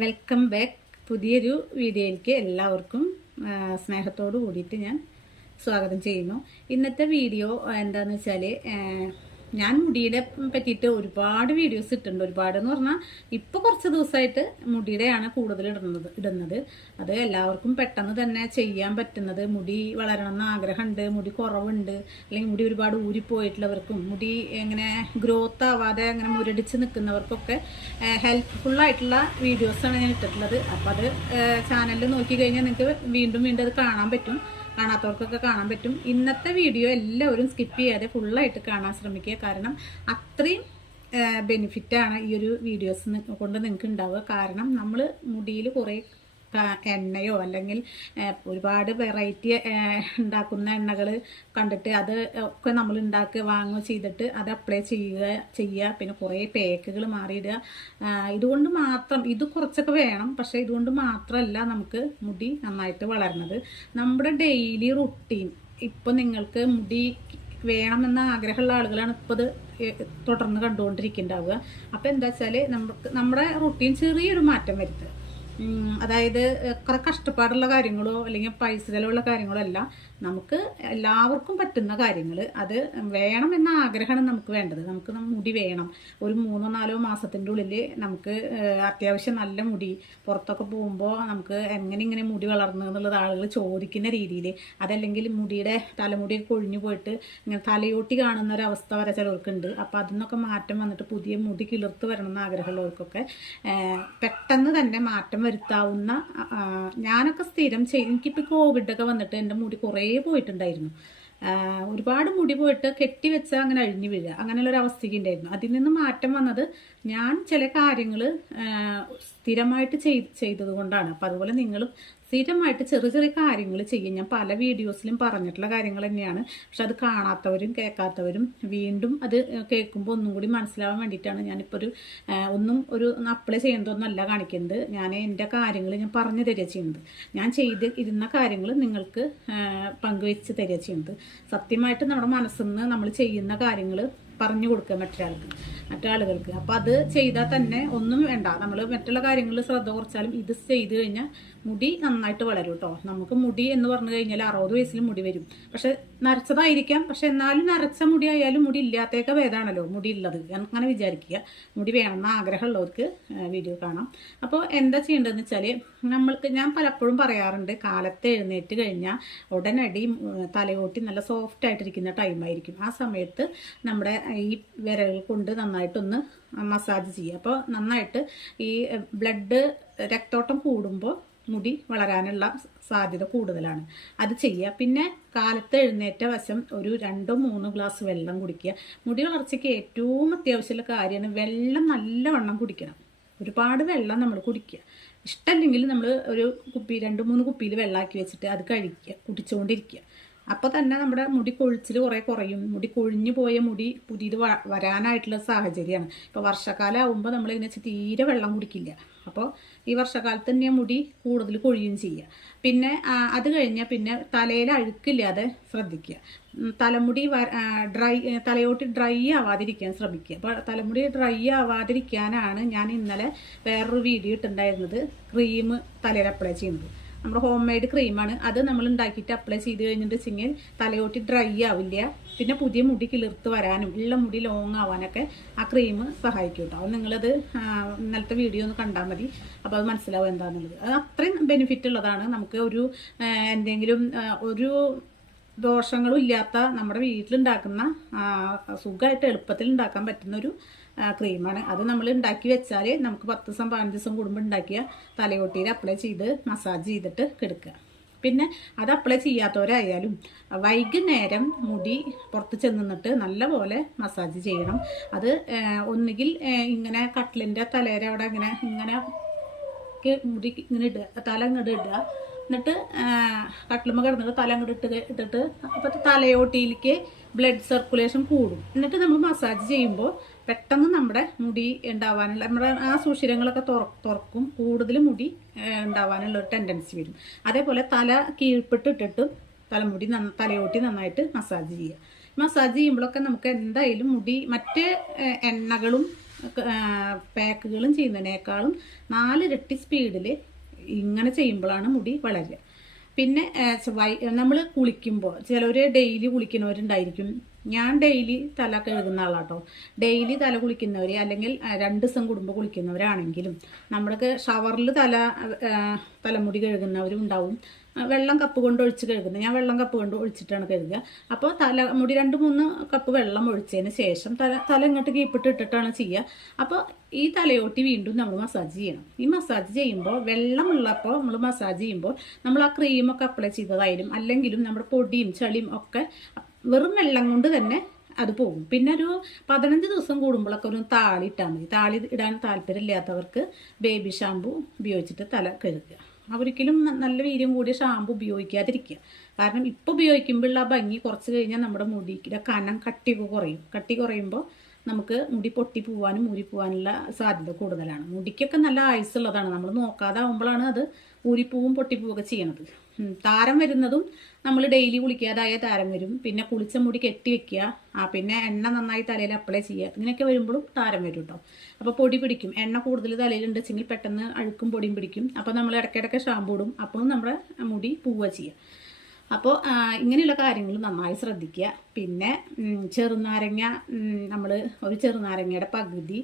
Welcome back. പുതിയൊരു വീഡിയോയിലേക്ക് എല്ലാവർക്കും സ്നേഹത്തോട് കൂടിയിട്ട് ഞാൻ സ്വാഗതം ചെയ്യുന്നു. ഇന്നത്തെ വീഡിയോ എന്താണെന്ന് വെച്ചാൽ ഞാൻ മുടിയുടെ പറ്റിയിട്ട് ഒരുപാട് വീഡിയോസ് ഇട്ടിട്ടുണ്ട്. ഒരുപാടെന്ന് പറഞ്ഞാൽ ഇപ്പോൾ കുറച്ച് ദിവസമായിട്ട് മുടിയുടെയാണ് കൂടുതൽ ഇടുന്നത്. അത് എല്ലാവർക്കും പെട്ടെന്ന് തന്നെ ചെയ്യാൻ പറ്റുന്നത്. മുടി വളരണമെന്ന് ആഗ്രഹമുണ്ട്, മുടി കുറവുണ്ട്, അല്ലെങ്കിൽ മുടി ഒരുപാട് ഊരിപ്പോയിട്ടുള്ളവർക്കും മുടി എങ്ങനെ ഗ്രോത്ത് ആവാതെ അങ്ങനെ മുരടിച്ച് നിൽക്കുന്നവർക്കൊക്കെ ഹെൽപ്ഫുള്ളായിട്ടുള്ള വീഡിയോസാണ് ഞാൻ ഇട്ടിട്ടുള്ളത്. അപ്പോൾ അത് ചാനലിൽ നോക്കിക്കഴിഞ്ഞാൽ നിങ്ങൾക്ക് വീണ്ടും വീണ്ടും അത് കാണാൻ പറ്റും. കാണാത്തവർക്കൊക്കെ കാണാൻ പറ്റും. ഇന്നത്തെ വീഡിയോ എല്ലാവരും സ്കിപ്പ് ചെയ്യാതെ ഫുള്ളായിട്ട് കാണാൻ ശ്രമിക്കുക. കാരണം അത്രയും ബെനിഫിറ്റാണ് ഈ ഒരു വീഡിയോസ് കൊണ്ട് നിങ്ങൾക്ക് ഉണ്ടാവുക. കാരണം നമ്മൾ മുടിയിൽ കുറേ എണ്ണയോ അല്ലെങ്കിൽ ഒരുപാട് വെറൈറ്റി ഉണ്ടാക്കുന്ന എണ്ണകൾ കണ്ടിട്ട് അത് ഒക്കെ നമ്മൾ വാങ്ങുകയോ ചെയ്തിട്ട് അത് അപ്ലൈ ചെയ്യുക. പിന്നെ കുറേ പാക്കുകൾ മാറിയിടുക. ഇതുകൊണ്ട് മാത്രം ഇത് കുറച്ചൊക്കെ വേണം, പക്ഷേ ഇതുകൊണ്ട് മാത്രമല്ല നമുക്ക് മുടി നന്നായിട്ട് വളരുന്നത്. നമ്മുടെ ഡെയിലി റുട്ടീൻ ഇപ്പം നിങ്ങൾക്ക് മുടി വേണമെന്ന ആഗ്രഹമുള്ള ആളുകളാണ് ഇപ്പോൾ ഇത് തുടർന്ന് കണ്ടുകൊണ്ടിരിക്കുന്നുണ്ടാവുക. അപ്പോൾ എന്താ വെച്ചാൽ നമ്മുടെ റുട്ടീൻ ചെറിയൊരു മാറ്റം വരുത്തുക. അതായത് കുറെ കഷ്ടപ്പാടുള്ള കാര്യങ്ങളോ അല്ലെങ്കിൽ പൈസ ചിലവുള്ള കാര്യങ്ങളോ അല്ല, നമുക്ക് എല്ലാവർക്കും പറ്റുന്ന കാര്യങ്ങൾ. അത് വേണമെന്ന ആഗ്രഹമാണ് നമുക്ക് വേണ്ടത്. നമുക്ക് മുടി വേണം. ഒരു 3-4 മാസത്തിൻ്റെ ഉള്ളിൽ നമുക്ക് അത്യാവശ്യം നല്ല മുടി, പുറത്തൊക്കെ പോകുമ്പോൾ നമുക്ക് ഇങ്ങനെ മുടി വളർന്നു എന്നുള്ളത് ആളുകൾ ചോദിക്കുന്ന രീതിയിൽ, അതല്ലെങ്കിൽ മുടിയുടെ തലമുടി കൊഴിഞ്ഞു പോയിട്ട് ഇങ്ങനെ തലയോട്ടി കാണുന്ന ഒരു അവസ്ഥ വരെ ചിലവർക്കുണ്ട്. അപ്പോൾ അതിനൊക്കെ മാറ്റം വന്നിട്ട് പുതിയ മുടി കിളിർത്ത് വരണമെന്ന് ആഗ്രഹമുള്ളവർക്കൊക്കെ പെട്ടെന്ന് തന്നെ മാറ്റം വരുത്താവുന്ന, ഞാനൊക്കെ സ്ഥിരം എനിക്കിപ്പോൾ കോവിഡൊക്കെ വന്നിട്ട് എൻ്റെ മുടി കുറേ പോയിട്ടുണ്ടായിരുന്നു. ഒരുപാട് മുടി പോയിട്ട് കെട്ടിവെച്ചാൽ അങ്ങനെ അഴിഞ്ഞു വീഴുക, അങ്ങനെയുള്ളൊരു അവസ്ഥയ്ക്ക് ഉണ്ടായിരുന്നു. അതിൽ നിന്ന് മാറ്റം വന്നത് ഞാൻ ചില കാര്യങ്ങൾ സ്ഥിരമായിട്ട് ചെയ്തത് കൊണ്ടാണ്. അപ്പം അതുപോലെ നിങ്ങളും സ്ഥിരമായിട്ട് ചെറിയ ചെറിയ കാര്യങ്ങൾ ചെയ്യും. ഞാൻ പല വീഡിയോസിലും പറഞ്ഞിട്ടുള്ള കാര്യങ്ങൾ തന്നെയാണ്. പക്ഷെ അത് കാണാത്തവരും കേൾക്കാത്തവരും വീണ്ടും അത് കേൾക്കുമ്പോൾ ഒന്നും കൂടി മനസ്സിലാവാൻ വേണ്ടിയിട്ടാണ് ഞാനിപ്പോൾ ഒരു അപ്ലൈ ചെയ്യുന്നതൊന്നുമല്ല കാണിക്കുന്നത്. ഞാൻ എൻ്റെ കാര്യങ്ങൾ ഞാൻ പറഞ്ഞു തരിക ചെയ്യുന്നത്. ഞാൻ ഇരുന്ന കാര്യങ്ങൾ നിങ്ങൾക്ക് പങ്കുവെച്ച് തരിക ചെയ്യുന്നത്. സത്യമായിട്ട് നമ്മുടെ മനസ്സിൽ നിന്ന് നമ്മൾ ചെയ്യുന്ന കാര്യങ്ങൾ പറഞ്ഞു കൊടുക്കുക മറ്റാളുകൾക്ക്. അപ്പോൾ അത് ചെയ്താൽ തന്നെ ഒന്നും വേണ്ട, നമ്മൾ മറ്റുള്ള കാര്യങ്ങളിൽ ശ്രദ്ധ കുറച്ചാലും ഇത് ചെയ്ത് കഴിഞ്ഞാൽ മുടി നന്നായിട്ട് വളരും കേട്ടോ. നമുക്ക് മുടി എന്ന് പറഞ്ഞു കഴിഞ്ഞാൽ 60 വയസ്സിൽ മുടി വരും. പക്ഷെ നരച്ചതായിരിക്കാം, പക്ഷെ എന്നാലും നരച്ച മുടി ആയാലും മുടി ഇല്ലാത്തേക്ക് ഭേദമാണല്ലോ മുടി ഉള്ളത്. അങ്ങനെ വിചാരിക്കുക. മുടി വേണമെന്ന് ആഗ്രഹമുള്ളവർക്ക് വീഡിയോ കാണാം. അപ്പോൾ എന്താ ചെയ്യേണ്ടതെന്ന് വെച്ചാൽ ഞാൻ പലപ്പോഴും പറയാറുണ്ട്, കാലത്ത് എഴുന്നേറ്റ് കഴിഞ്ഞാൽ ഉടനടി തലയോട്ടി നല്ല സോഫ്റ്റ് ആയിട്ടിരിക്കുന്ന ടൈമായിരിക്കും. ആ സമയത്ത് നമ്മുടെ ഈ വിരൽ കൊണ്ട് നന്നായിട്ടൊന്ന് മസാജ് ചെയ്യുക. അപ്പോൾ നന്നായിട്ട് ഈ രക്തോട്ടം കൂടുമ്പോൾ മുടി വളരാനുള്ള സാധ്യത കൂടുതലാണ്. അത് ചെയ്യുക. പിന്നെ കാലത്ത് എഴുന്നേറ്റ വശം ഒരു 2-3 ഗ്ലാസ് വെള്ളം കുടിക്കുക. മുടി വളർച്ചയ്ക്ക് ഏറ്റവും അത്യാവശ്യമുള്ള കാര്യമാണ് വെള്ളം നല്ലവണ്ണം കുടിക്കണം. ഒരുപാട് വെള്ളം നമ്മൾ കുടിക്കുക. ഇഷ്ടമല്ലെങ്കിൽ നമ്മൾ ഒരു 2-3 കുപ്പിയിൽ വെള്ളമാക്കി വെച്ചിട്ട് അത് കുടിച്ചുകൊണ്ടിരിക്കുക. അപ്പോൾ തന്നെ നമ്മുടെ മുടി കൊഴിച്ചിൽ കുറയും. മുടി കൊഴിഞ്ഞു പോയ മുടി പുതിയത് വരാനായിട്ടുള്ള സാഹചര്യമാണ്. ഇപ്പോൾ വർഷക്കാലം ആകുമ്പോൾ നമ്മൾ ഇതിനെ വെച്ച് തീരെ വെള്ളം കുടിക്കില്ല. അപ്പോൾ ഈ വർഷക്കാലത്ത് തന്നെ മുടി കൂടുതൽ കൊഴിയും ചെയ്യുക. പിന്നെ അത് കഴിഞ്ഞാൽ പിന്നെ തലയിൽ അഴുക്കില്ലാതെ ശ്രദ്ധിക്കുക. തലയോട്ടി ഡ്രൈ ആവാതിരിക്കാൻ ശ്രമിക്കുക. അപ്പോൾ തലമുടി ഡ്രൈ ആവാതിരിക്കാനാണ് ഞാൻ ഇന്നലെ വേറൊരു വീഡിയോ ഇട്ടുണ്ടായിരുന്നത്, ക്രീം തലയിൽ അപ്ലൈ ചെയ്യുന്നത്. നമ്മുടെ ഹോം മെയ്ഡ് ക്രീമാണ്. അത് നമ്മൾ ഉണ്ടാക്കിയിട്ട് അപ്ലൈ ചെയ്ത് കഴിഞ്ഞിട്ട് വെച്ചെങ്കിൽ തലയോട്ടി ഡ്രൈ ആവില്ല. പിന്നെ പുതിയ മുടി കിളിർത്ത് വരാനും ഉള്ള മുടി ലോങ് ആവാനൊക്കെ ആ ക്രീം സഹായിക്കും കേട്ടോ. അത് നിങ്ങളത് ഇന്നലത്തെ വീഡിയോ ഒന്ന് കണ്ടാൽ മതി. അപ്പോൾ അത് മനസ്സിലാവും എന്താണെന്നുള്ളത്. അത് അത്രയും ബെനിഫിറ്റ് ഉള്ളതാണ്. നമുക്ക് എന്തെങ്കിലും ഒരു ദോഷങ്ങളും ഇല്ലാത്ത നമ്മുടെ വീട്ടിലുണ്ടാക്കുന്ന സുഖമായിട്ട് എളുപ്പത്തിൽ ഉണ്ടാക്കാൻ പറ്റുന്ന ഒരു ക്രീമാണ്. അത് നമ്മൾ ഉണ്ടാക്കി വെച്ചാൽ നമുക്ക് 10 ദിവസം 15 ദിവസം കൂടുമ്പോൾ ഉണ്ടാക്കിയ തലയോട്ടിയിൽ അപ്ലൈ ചെയ്ത് മസാജ് ചെയ്തിട്ട് കിടക്കുക. പിന്നെ അത് അപ്ലൈ ചെയ്യാത്തവരായാലും വൈകുന്നേരം മുടി പുറത്ത് ചെന്നിട്ട് നല്ലപോലെ മസാജ് ചെയ്യണം. അത് ഒന്നുകിൽ ഇങ്ങനെ കട്ടിലിൻ്റെ തലേര അവിടെ ഇങ്ങനെ മുടി ഇങ്ങനെ തല ഇങ്ങോട്ട് ഇടുക. എന്നിട്ട് കട്ടിലുമ്മ കിടന്നിട്ട് തല അങ്ങോട്ട് ഇട്ടിട്ട് അപ്പോൾ തലയോട്ടിയിലേക്ക് ബ്ലഡ് സർക്കുലേഷൻ കൂടും. എന്നിട്ട് നമ്മൾ മസാജ് ചെയ്യുമ്പോൾ പെട്ടെന്ന് നമ്മുടെ മുടി ഉണ്ടാവാനുള്ള നമ്മുടെ ആ സുഷിരങ്ങളൊക്കെ തുറക്കും. കൂടുതൽ മുടി ഉണ്ടാവാനുള്ള ഒരു ടെൻഡൻസി വരും. അതേപോലെ തല കീഴ്പ്പെട്ടിട്ടിട്ട് തലയോട്ടി നന്നായിട്ട് മസാജ് ചെയ്യുക. മസാജ് ചെയ്യുമ്പോഴൊക്കെ നമുക്ക് എന്തായാലും മുടി മറ്റ് എണ്ണകളും പാക്കുകളും ചെയ്യുന്നതിനേക്കാളും 4 ഇരട്ടി സ്പീഡിൽ ഇങ്ങനെ ചെയ്യുമ്പോഴാണ് മുടി വളരുക. പിന്നെ നമ്മൾ കുളിക്കുമ്പോൾ ചിലവർ ഡെയിലി കുളിക്കുന്നവരുണ്ടായിരിക്കും. ഞാൻ ഡെയിലി തല കഴുകുന്ന ആളാട്ടോ. ഡെയിലി തല കുളിക്കുന്നവർ അല്ലെങ്കിൽ 2 ദിവസം കൂടുമ്പോൾ കുളിക്കുന്നവരാണെങ്കിലും നമ്മൾക്ക് ഷവറിൽ തലമുടി കഴുകുന്നവരും ഉണ്ടാവും. വെള്ളം കപ്പ് കൊണ്ട് ഒഴിച്ച് കഴുകുന്നത്, ഞാൻ വെള്ളം കപ്പ് കൊണ്ട് ഒഴിച്ചിട്ടാണ് കഴുകുക. അപ്പോൾ തലമുടി 2-3 കപ്പ് വെള്ളം ഒഴിച്ചതിന് ശേഷം തല ഇങ്ങോട്ട് കീപ്പിട്ട് ഇട്ടിട്ടാണ് ചെയ്യുക. അപ്പോൾ ഈ തലയോട്ടി വീണ്ടും നമ്മൾ മസാജ് ചെയ്യണം. ഈ മസാജ് ചെയ്യുമ്പോൾ വെള്ളമുള്ളപ്പോൾ നമ്മൾ മസാജ് ചെയ്യുമ്പോൾ നമ്മൾ ആ ക്രീമൊക്കെ അപ്ലൈ ചെയ്തതായാലും അല്ലെങ്കിലും നമ്മുടെ പൊടിയും ചളിയും ഒക്കെ വെറും വെള്ളം കൊണ്ട് തന്നെ അത് പോകും. പിന്നെ ഒരു 15 ദിവസം കൂടുമ്പോഴൊക്കെ ഒരു താളി ഇട്ടാൽ മതി. താളി ഇടാൻ താല്പര്യമില്ലാത്തവർക്ക് ബേബി ഷാമ്പു ഉപയോഗിച്ചിട്ട് തല കഴുകുക. ഒരിക്കലും നല്ല വീര്യം കൂടിയ ഷാമ്പു ഉപയോഗിക്കാതിരിക്കുക. കാരണം ഇപ്പോൾ ഉപയോഗിക്കുമ്പോഴുള്ള ആ ഭംഗി കുറച്ച് കഴിഞ്ഞാൽ നമ്മുടെ മുടിയുടെ കനം കട്ടിയൊക്കെ കുറയും. കട്ടി കുറയുമ്പോൾ നമുക്ക് മുടി പൊട്ടി പോവാനും ഊരിപ്പോവാനുള്ള സാധ്യത കൂടുതലാണ്. മുടിക്കൊക്കെ നല്ല ആയുസ്സുള്ളതാണ്. നമ്മൾ നോക്കാതെ ആകുമ്പോഴാണ് അത് ഊരിപ്പൂവും പൊട്ടിപ്പോവുകയൊക്കെ ചെയ്യണത്. താരം വരുന്നതും നമ്മൾ ഡെയിലി കുളിക്കാതായ താരം വരും. പിന്നെ കുളിച്ച മുടി കെട്ടി വെക്കുക, പിന്നെ എണ്ണ നന്നായി തലയിൽ അപ്ലൈ ചെയ്യുക. ഇങ്ങനെയൊക്കെ വരുമ്പോഴും താരം വരും കേട്ടോ. അപ്പോൾ പൊടി പിടിക്കും. എണ്ണ കൂടുതൽ തലയിലുണ്ടെങ്കിൽ പെട്ടെന്ന് അഴുക്കും പൊടിയും പിടിക്കും. അപ്പോൾ നമ്മൾ ഇടയ്ക്കിടയ്ക്ക് ഷാമ്പൂ ഇടും. അപ്പോഴും നമ്മുടെ മുടി പോവുക ചെയ്യുക. അപ്പോൾ ഇങ്ങനെയുള്ള കാര്യങ്ങൾ നന്നായി ശ്രദ്ധിക്കുക. പിന്നെ ചെറുനാരങ്ങ, നമ്മൾ ഒരു ചെറുനാരങ്ങയുടെ പകുതി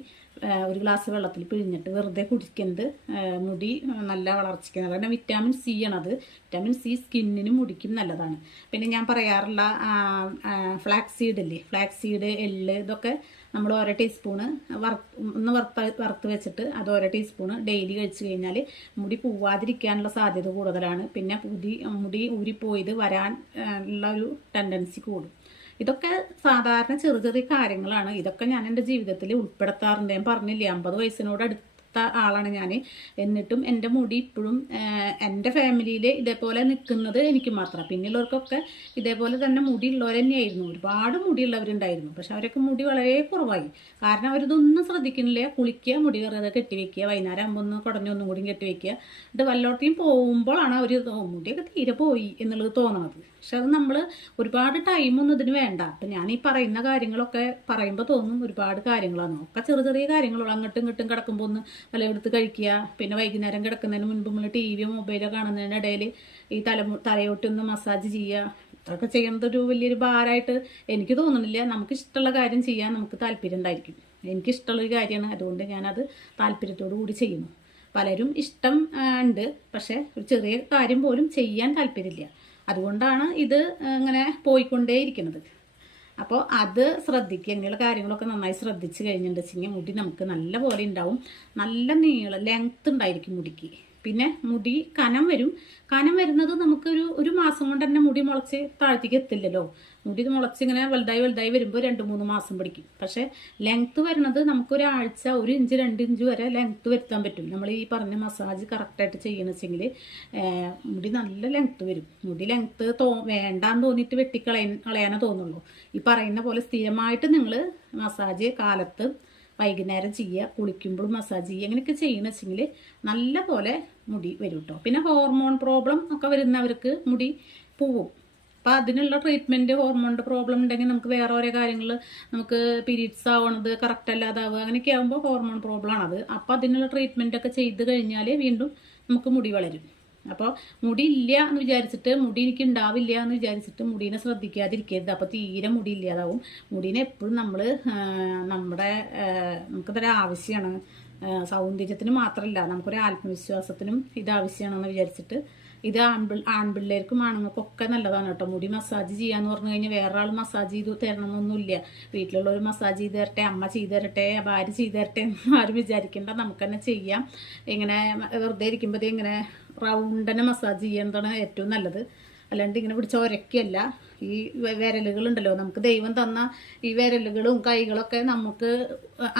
ഒരു ഗ്ലാസ് വെള്ളത്തിൽ പിഴിഞ്ഞിട്ട് വെറുതെ കുടിക്കുന്നത് മുടി നല്ല വളർച്ചയ്ക്ക് നല്ലതാണ്. വിറ്റാമിൻ സി ആണത്. വിറ്റാമിൻ സി സ്കിന്നിനും മുടിക്കും നല്ലതാണ്. പിന്നെ ഞാൻ പറയാറുള്ള ഫ്ലാക്സ് സീഡ് ഇല്ലേ, ഫ്ലാക്സ് സീഡ്, എള്ള്, ഇതൊക്കെ നമ്മൾ ഓരോ ടീസ്പൂണ് വറുത്ത് വെച്ചിട്ട് അത് ഓരോ ടീസ്പൂണ് ഡെയിലി കഴിച്ചു കഴിഞ്ഞാൽ മുടി പോവാതിരിക്കാനുള്ള സാധ്യത കൂടുതലാണ്. പിന്നെ മുടി ഊരിപ്പോയത് വരാൻ ഉള്ള ഒരു ടെൻഡൻസി കൂടും. ഇതൊക്കെ സാധാരണ ചെറിയ കാര്യങ്ങളാണ്. ഇതൊക്കെ ഞാൻ എൻ്റെ ജീവിതത്തിൽ ഉൾപ്പെടുത്താറുണ്ട്. ഞാൻ പറഞ്ഞില്ലേ, 50 വയസ്സിനോട് അടുത്ത ആളാണ് ഞാൻ. എന്നിട്ടും എൻ്റെ മുടി ഇപ്പോഴും എൻ്റെ ഫാമിലിയിൽ ഇതേപോലെ നിൽക്കുന്നത് എനിക്ക് മാത്രം. പിന്നെയുള്ളവർക്കൊക്കെ ഇതേപോലെ തന്നെ മുടിയുള്ളവർ തന്നെയായിരുന്നു. ഒരുപാട് മുടിയുള്ളവരുണ്ടായിരുന്നു. പക്ഷെ അവരൊക്കെ മുടി വളരെ കുറവായി. കാരണം അവരിതൊന്നും ശ്രദ്ധിക്കുന്നില്ല. കുളിക്കുക, മുടി കയറിയത് കെട്ടിവെക്കുക, വൈകുന്നേരം ആകുമ്പോൾ ഒന്ന് കുടഞ്ഞൊന്നും കൂടി കെട്ടിവെക്കുക. എന്നിട്ട് വല്ലോടത്തേയും പോകുമ്പോഴാണ് അവർ മുടിയൊക്കെ തീരെ പോയി എന്നുള്ളത് തോന്നണത്. പക്ഷെ അത് നമ്മൾ ഒരുപാട് ടൈമൊന്നും ഇതിന് വേണ്ട. അപ്പം ഞാൻ ഈ പറയുന്ന കാര്യങ്ങളൊക്കെ പറയുമ്പോൾ തോന്നും ഒരുപാട് കാര്യങ്ങളാണ്. ഒക്കെ ചെറിയ കാര്യങ്ങളുള്ളൂ. അങ്ങോട്ടും ഇങ്ങോട്ടും കിടക്കുമ്പോൾ ഒന്ന് വലയെടുത്ത് കഴിക്കുക. പിന്നെ വൈകുന്നേരം കിടക്കുന്നതിന് മുൻപ് നമ്മൾ ടിവിയോ മൊബൈലോ കാണുന്നതിനിടയിൽ ഈ തലയോട്ടി ഒന്ന് മസാജ് ചെയ്യുക. ഇതൊക്കെ ചെയ്യുന്നത് ഒരു വലിയൊരു ഭാരമായിട്ട് എനിക്ക് തോന്നുന്നില്ല. നമുക്ക് ഇഷ്ടമുള്ള കാര്യം ചെയ്യാൻ നമുക്ക് താല്പര്യം ഉണ്ടായിരിക്കും. എനിക്കിഷ്ടമുള്ളൊരു കാര്യമാണ്. അതുകൊണ്ട് ഞാനത് താല്പര്യത്തോടു കൂടി ചെയ്യുന്നു. പലരും ഇഷ്ടം ഉണ്ട്, പക്ഷെ ഒരു ചെറിയ കാര്യം പോലും ചെയ്യാൻ താല്പര്യമില്ല. അതുകൊണ്ടാണ് ഇത് ഇങ്ങനെ പോയിക്കൊണ്ടേയിരിക്കുന്നത്. അപ്പോൾ അത് ശ്രദ്ധിക്കുക. ഇങ്ങനെയുള്ള കാര്യങ്ങളൊക്കെ നന്നായി ശ്രദ്ധിച്ച് കഴിഞ്ഞിട്ടുണ്ടെങ്കിൽ മുടി നമുക്ക് നല്ല പോലെ ഉണ്ടാവും. നല്ല ലെങ്ത് ഉണ്ടായിരിക്കും മുടിക്ക്. പിന്നെ മുടി കനം വരും. കനം വരുന്നത് നമുക്കൊരു 1 മാസം കൊണ്ട് തന്നെ മുടി മുളച്ച് താഴത്തേക്ക് എത്തില്ലല്ലോ. മുടി മുളച്ച് ഇങ്ങനെ വലുതായി വരുമ്പോൾ 2-3 മാസം പിടിക്കും. പക്ഷേ ലെങ്ത്ത് വരുന്നത് നമുക്കൊരാഴ്ച 1 ഇഞ്ച് 2 ഇഞ്ച് വരെ ലെങ്ത്ത് വരുത്താൻ പറ്റും. നമ്മൾ ഈ പറഞ്ഞ മസാജ് കറക്റ്റായിട്ട് ചെയ്യണമെങ്കിൽ മുടി നല്ല ലെങ്ത്ത് വരും. മുടി ലെങ്ത്ത് വേണ്ടാന്ന് തോന്നിയിട്ട് കളയാനേ തോന്നുള്ളൂ. ഈ പറയുന്ന പോലെ സ്ഥിരമായിട്ട് നിങ്ങൾ മസാജ് കാലത്ത് വൈകുന്നേരം ചെയ്യുക, കുളിക്കുമ്പോഴും മസാജ് ചെയ്യുക, അങ്ങനെയൊക്കെ ചെയ്യണമെന്ന് വെച്ചെങ്കിൽ നല്ല പോലെ മുടി വരും കേട്ടോ. പിന്നെ ഹോർമോൺ പ്രോബ്ലം ഒക്കെ വരുന്നവർക്ക് മുടി പോവും. അപ്പോൾ അതിനുള്ള ട്രീറ്റ്മെൻറ്റ്, ഹോർമോണിൻ്റെ പ്രോബ്ലം ഉണ്ടെങ്കിൽ നമുക്ക് വേറെ ഓരോ കാര്യങ്ങൾ, നമുക്ക് പീരീഡ്സ് ആവണത് കറക്റ്റ് അല്ലാതാവുക, അങ്ങനെയൊക്കെ ആകുമ്പോൾ ഹോർമോൺ പ്രോബ്ലം ആണത്. അപ്പോൾ അതിനുള്ള ട്രീറ്റ്മെൻറ്റൊക്കെ ചെയ്ത് കഴിഞ്ഞാൽ വീണ്ടും നമുക്ക് മുടി വളരും. അപ്പോൾ മുടി ഇല്ല എന്ന് വിചാരിച്ചിട്ട്, മുടി എനിക്ക് ഉണ്ടാവില്ല എന്ന് വിചാരിച്ചിട്ട് മുടീനെ ശ്രദ്ധിക്കാതിരിക്കരുത്. അപ്പോൾ തീരെ മുടി ഇല്ലാതാവും. മുടീനെ എപ്പോഴും നമ്മൾ നമുക്കിതൊരു ആവശ്യമാണ്. സൗന്ദര്യത്തിന് മാത്രമല്ല, നമുക്കൊരു ആത്മവിശ്വാസത്തിനും ഇത് ആവശ്യമാണെന്ന് വിചാരിച്ചിട്ട് ഇത് ആൺപിള്ളേർക്കും ആണുങ്ങൾക്കൊക്കെ നല്ലതാണ് കേട്ടോ. മുടി മസാജ് ചെയ്യാന്ന് പറഞ്ഞു കഴിഞ്ഞാൽ വേറെ ആൾ മസാജ് ചെയ്ത് തരണമെന്നൊന്നുമില്ല. വീട്ടിലുള്ളവർ മസാജ് ചെയ്ത് തരട്ടെ, അമ്മ ചെയ്ത് തരട്ടെ, ഭാര്യ ചെയ്ത് തരട്ടെ എന്ന് ആരും വിചാരിക്കേണ്ട. നമുക്ക് തന്നെ ചെയ്യാം. ഇങ്ങനെ വെറുതെ ഇരിക്കുമ്പോൾ ഇങ്ങനെ റൗണ്ടനെ മസാജ് ചെയ്യുന്നതാണ് ഏറ്റവും നല്ലത്. അല്ലാണ്ട് ഇങ്ങനെ പിടിച്ച ഒരക്കല്ല. ഈ വിരലുകളുണ്ടല്ലോ, നമുക്ക് ദൈവം തന്ന ഈ വിരലുകളും കൈകളൊക്കെ നമുക്ക്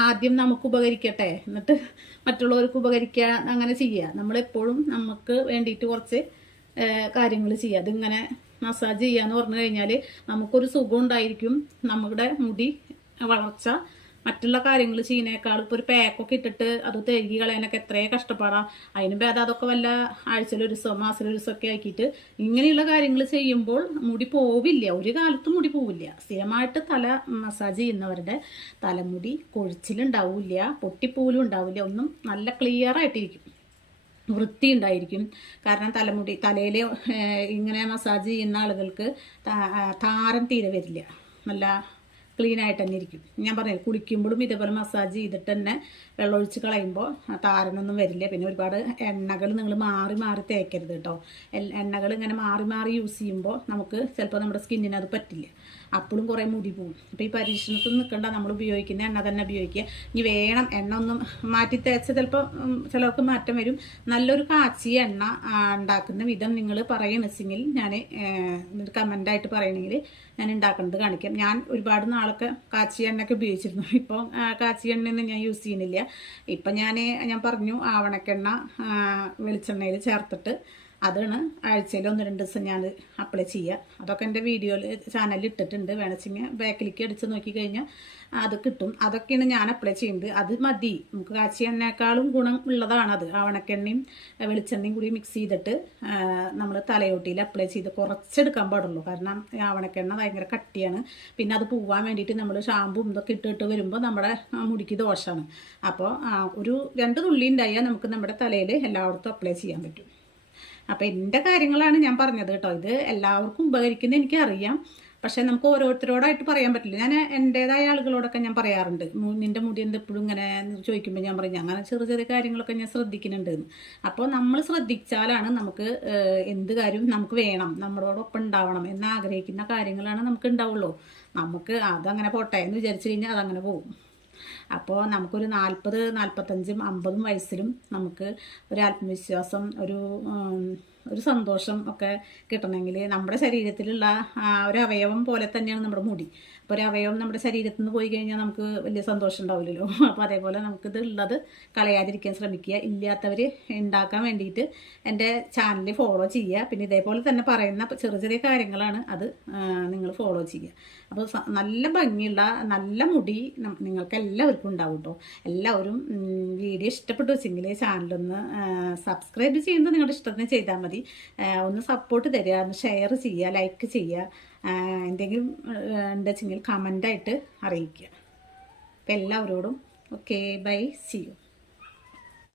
ആദ്യം നമുക്ക് ഉപകരിക്കട്ടെ, എന്നിട്ട് മറ്റുള്ളവർക്ക് ഉപകരിക്കുക, അങ്ങനെ ചെയ്യുക. നമ്മളെപ്പോഴും നമുക്ക് വേണ്ടിയിട്ട് കുറച്ച് കാര്യങ്ങൾ ചെയ്യുക. അതിങ്ങനെ മസാജ് ചെയ്യാന്ന് പറഞ്ഞു കഴിഞ്ഞാൽ നമുക്കൊരു സുഖം ഉണ്ടായിരിക്കും. നമ്മുടെ മുടി വളർച്ച മറ്റുള്ള കാര്യങ്ങൾ ചെയ്യുന്നേക്കാൾ ഇപ്പോൾ ഒരു പാക്കൊക്കെ ഇട്ടിട്ട് അത് തേകി കളയാനൊക്കെ എത്രയോ കഷ്ടപ്പാടാണ്. അതിന് ഭേദം അതൊക്കെ വല്ല ആഴ്ചയിൽ ഒരു ദിവസം മാസത്തിൽ ഒരു ദിവസമൊക്കെ ആക്കിയിട്ട് ഇങ്ങനെയുള്ള കാര്യങ്ങൾ ചെയ്യുമ്പോൾ മുടി പോവില്ല, ഒരു കാലത്തും മുടി പോവില്ല. സ്ഥിരമായിട്ട് തല മസാജ് ചെയ്യുന്നവരുടെ തലമുടി കൊഴിച്ചിലുണ്ടാവില്ല, പൊട്ടിപ്പോലും ഉണ്ടാവില്ല, ഒന്നും നല്ല ക്ലിയർ ആയിട്ടിരിക്കും, വൃത്തി ഉണ്ടായിരിക്കും. കാരണം തലയിൽ ഇങ്ങനെ മസാജ് ചെയ്യുന്ന ആളുകൾക്ക് താരം തീരെ വരില്ല, നല്ല ക്ലീൻ ആയിട്ട് തന്നെ ഇരിക്കും. ഞാൻ പറഞ്ഞില്ല, കുളിക്കുമ്പോഴും ഇതേപോലെ മസാജ് ചെയ്തിട്ട് തന്നെ വെള്ളമൊഴിച്ച് കളയുമ്പോൾ താരനൊന്നും വരില്ല. പിന്നെ ഒരുപാട് എണ്ണകൾ നിങ്ങൾ മാറി മാറി തേക്കരുത് കേട്ടോ. എണ്ണകൾ ഇങ്ങനെ മാറി മാറി യൂസ് ചെയ്യുമ്പോൾ നമുക്ക് ചിലപ്പോൾ നമ്മുടെ സ്കിന്നിന് അത് പറ്റില്ല, അപ്പോഴും കുറേ മുടി പോവും. അപ്പോൾ ഈ പരീക്ഷണത്തിൽ നിൽക്കേണ്ട, നമ്മൾ ഉപയോഗിക്കുന്ന എണ്ണ തന്നെ ഉപയോഗിക്കുക. ഇനി വേണം എണ്ണ ഒന്നും മാറ്റി തേച്ച ചിലപ്പോൾ ചിലർക്ക് മാറ്റം വരും. നല്ലൊരു കാച്ചിയ എണ്ണ ഉണ്ടാക്കുന്ന വിധം നിങ്ങൾ പറയണമെങ്കിൽ ഞാൻ കമൻ്റായിട്ട് പറയണമെങ്കിൽ ഞാൻ ഉണ്ടാക്കുന്നത് കാണിക്കാം. ഞാൻ ഒരുപാട് നാളൊക്കെ കാച്ചിയ എണ്ണയൊക്കെ ഉപയോഗിച്ചിരുന്നു. ഇപ്പോൾ കാച്ചിയ എണ്ണയൊന്നും ഞാൻ യൂസ് ചെയ്യുന്നില്ല. ഇപ്പം ഞാൻ പറഞ്ഞു ആവണക്കെണ്ണ വെളിച്ചെണ്ണയിൽ ചേർത്തിട്ട് അതാണ് ആഴ്ചയിൽ 1-2 ദിവസം ഞാൻ അപ്ലൈ ചെയ്യുക. അതൊക്കെ എൻ്റെ വീഡിയോയിൽ ചാനലിൽ ഇട്ടിട്ടുണ്ട്, വേണമെങ്കിൽ ബാക്കിലേക്ക് അടിച്ച് നോക്കിക്കഴിഞ്ഞാൽ അത് കിട്ടും. അതൊക്കെയാണ് ഞാൻ അപ്ലൈ ചെയ്യുന്നത്. അത് മതി, നമുക്ക് കാച്ചിയ എണ്ണയേക്കാളും ഗുണം ഉള്ളതാണത്. ആവണക്കെണ്ണയും വെളിച്ചെണ്ണയും കൂടി മിക്സ് ചെയ്തിട്ട് നമ്മൾ തലയോട്ടിയിൽ അപ്ലൈ ചെയ്ത് കുറച്ചെടുക്കാൻ പാടുള്ളൂ. കാരണം ആവണക്കെണ്ണ ഭയങ്കര കട്ടിയാണ്. പിന്നെ അത് പോവാൻ വേണ്ടിയിട്ട് നമ്മൾ ഷാമ്പും ഇതൊക്കെ ഇട്ടിട്ട് വരുമ്പോൾ നമ്മുടെ മുടിക്ക് ദോഷമാണ്. അപ്പോൾ ഒരു 2 തുള്ളി ഉണ്ടായാൽ നമുക്ക് നമ്മുടെ തലയിൽ എല്ലായിടത്തും അപ്ലൈ ചെയ്യാൻ പറ്റും. അപ്പോൾ എൻ്റെ കാര്യങ്ങളാണ് ഞാൻ പറഞ്ഞത് കേട്ടോ. ഇത് എല്ലാവർക്കും ഉപകരിക്കുന്നത് എനിക്കറിയാം, പക്ഷേ നമുക്ക് ഓരോരുത്തരോടായിട്ട് പറയാൻ പറ്റില്ല. ഞാൻ എൻ്റേതായ ആളുകളോടൊക്കെ ഞാൻ പറയാറുണ്ട്, നിൻ്റെ മുടി എന്തെപ്പോഴും ഇങ്ങനെ ചോദിക്കുമ്പോൾ ഞാൻ പറയും അങ്ങനെ ചെറിയ ചെറിയ കാര്യങ്ങളൊക്കെ ഞാൻ ശ്രദ്ധിക്കുന്നുണ്ട് എന്ന്. അപ്പോൾ നമ്മൾ ശ്രദ്ധിച്ചാലാണ് നമുക്ക് എന്ത് കാര്യം നമുക്ക് വേണം, നമ്മളോടൊപ്പം ഉണ്ടാവണം എന്ന് ആഗ്രഹിക്കുന്ന കാര്യങ്ങളാണ് നമുക്ക് ഉണ്ടാവുള്ളൂ. നമുക്ക് അതങ്ങനെ പോട്ടെ എന്ന് വിചാരിച്ചു കഴിഞ്ഞാൽ അതങ്ങനെ പോകും. അപ്പോൾ നമുക്കൊരു 40, 45, 50 വയസ്സിലും നമുക്ക് ഒരു ആത്മവിശ്വാസം, ഒരു സന്തോഷം ഒക്കെ കിട്ടണമെങ്കിൽ നമ്മുടെ ശരീരത്തിലുള്ള ഒരു അവയവം പോലെ തന്നെയാണ് നമ്മുടെ മുടി. അപ്പോൾ ഒരു അവയവം നമ്മുടെ ശരീരത്തിൽ നിന്ന് പോയി കഴിഞ്ഞാൽ നമുക്ക് വലിയ സന്തോഷം ഉണ്ടാവില്ലല്ലോ. അപ്പോൾ അതേപോലെ നമുക്കിത് ഉള്ളത് കളയാതിരിക്കാൻ ശ്രമിക്കുക. ഇല്ലാത്തവർ ഉണ്ടാക്കാൻ വേണ്ടിയിട്ട് എൻ്റെ ചാനൽ ഫോളോ ചെയ്യുക. പിന്നെ ഇതേപോലെ തന്നെ പറയുന്ന ചെറിയ ചെറിയ കാര്യങ്ങളാണ്, അത് നിങ്ങൾ ഫോളോ ചെയ്യുക. അപ്പോൾ നല്ല ഭംഗിയുള്ള നല്ല മുടി നിങ്ങൾക്ക് എല്ലാവർക്കും ഉണ്ടാവും കേട്ടോ. എല്ലാവരും വീഡിയോ ഇഷ്ടപ്പെട്ടു വെച്ചെങ്കിൽ ചാനലൊന്ന് സബ്സ്ക്രൈബ് ചെയ്യുന്നത് നിങ്ങളുടെ ഇഷ്ടത്തിന് ചെയ്താൽ മതി. ഒന്ന് സപ്പോർട്ട് തരിക, ഒന്ന് ഷെയർ ചെയ്യുക, ലൈക്ക് ചെയ്യുക. എന്തെങ്കിലും ഉണ്ടെച്ചെങ്കിൽ കമൻ്റായിട്ട് അറിയിക്കുക. അപ്പോൾ എല്ലാവരോടും ഓക്കെ, ബൈ, സി യു.